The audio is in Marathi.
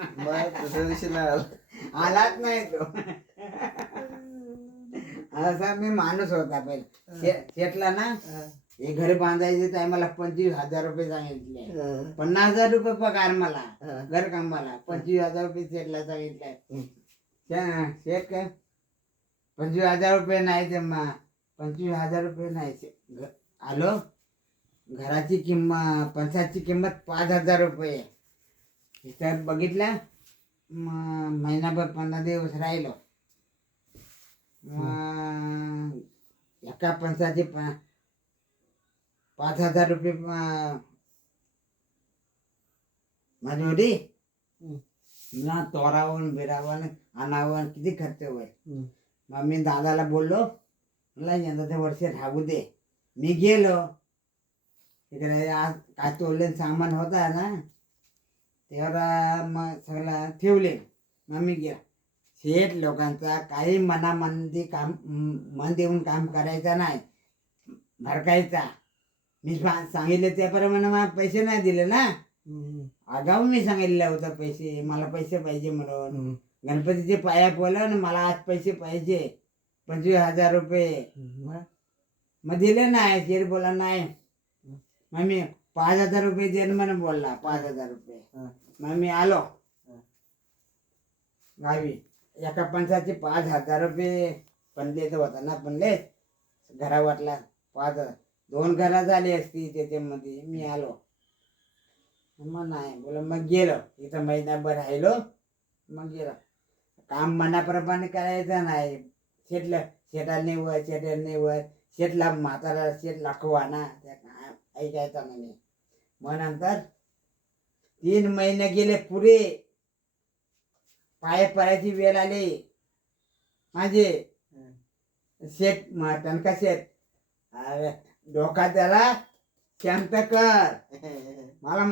मग दुसऱ्या दिवशी नाही आला. आलाच नाही तो. असा मी माणूस होता पहिले. शेतला ना हे घर बांधायचे टायमाला 25,000 रुपये सांगितले. 50,000 रुपये पगार मला घर कामाला. 25,000 रुपये शेतला सांगितलंय. शेत काय 25,000 रुपये नाही ते 25,000 रुपये नाही. आलो घराची किंमत पंचाची किंमत 5,000 रुपये. इथं बघितलं महिनाभर 15 दिवस राहिलो. एका पंचाची 5,000 रुपये माझी होती ना. तोरावून बिरावून आणावं किती खर्च होय. मग मी दादाला बोललो मला यंदाच्या वर्षी राहू दे. मी गेलो इकडे. आज काय तोडले सामान होता ना तेव्हा मग सगळं ठेवले. मग मी गेलो. शेठ लोकांचा काही मनामंदी काम मन देऊन काम करायचं नाही, भरकायचा. मी सांगितले त्याप्रमाणे मला पैसे नाही दिले ना. आगाऊ मी सांगितलं होतं पैसे मला पैसे पाहिजे म्हणून. गणपतीचे पाया बोला ना मला आज पैसे पाहिजे 25,000 रुपये. मग दिले नाही. शेठ बोला नाही. मग मी 5,000 रुपये देणं म्हणून बोलला. 5,000 रुपये. मग मी आलो गावी. एका पंचाचे 5,000 रुपये पणलेच होता ना. पणले घरा वाटला 5,000. 2 घरा झाली असती त्याच्यामध्ये. मी आलो मग नाही बोला. मग गेलो इथं महिनाभर राहिलो. मग गेलो. काम मनाप्रमाणे करायचं नाही. शेताला नेवर शेताला नेवर. शेतला म्हातारा शेत लाखवा ना ऐकायचा नाही. मग नंतर 3 महिने गेले पुरे. पाय पडायची वेळ आली माझे. शेत टणका शेत डोका त्याला शांत कर मला.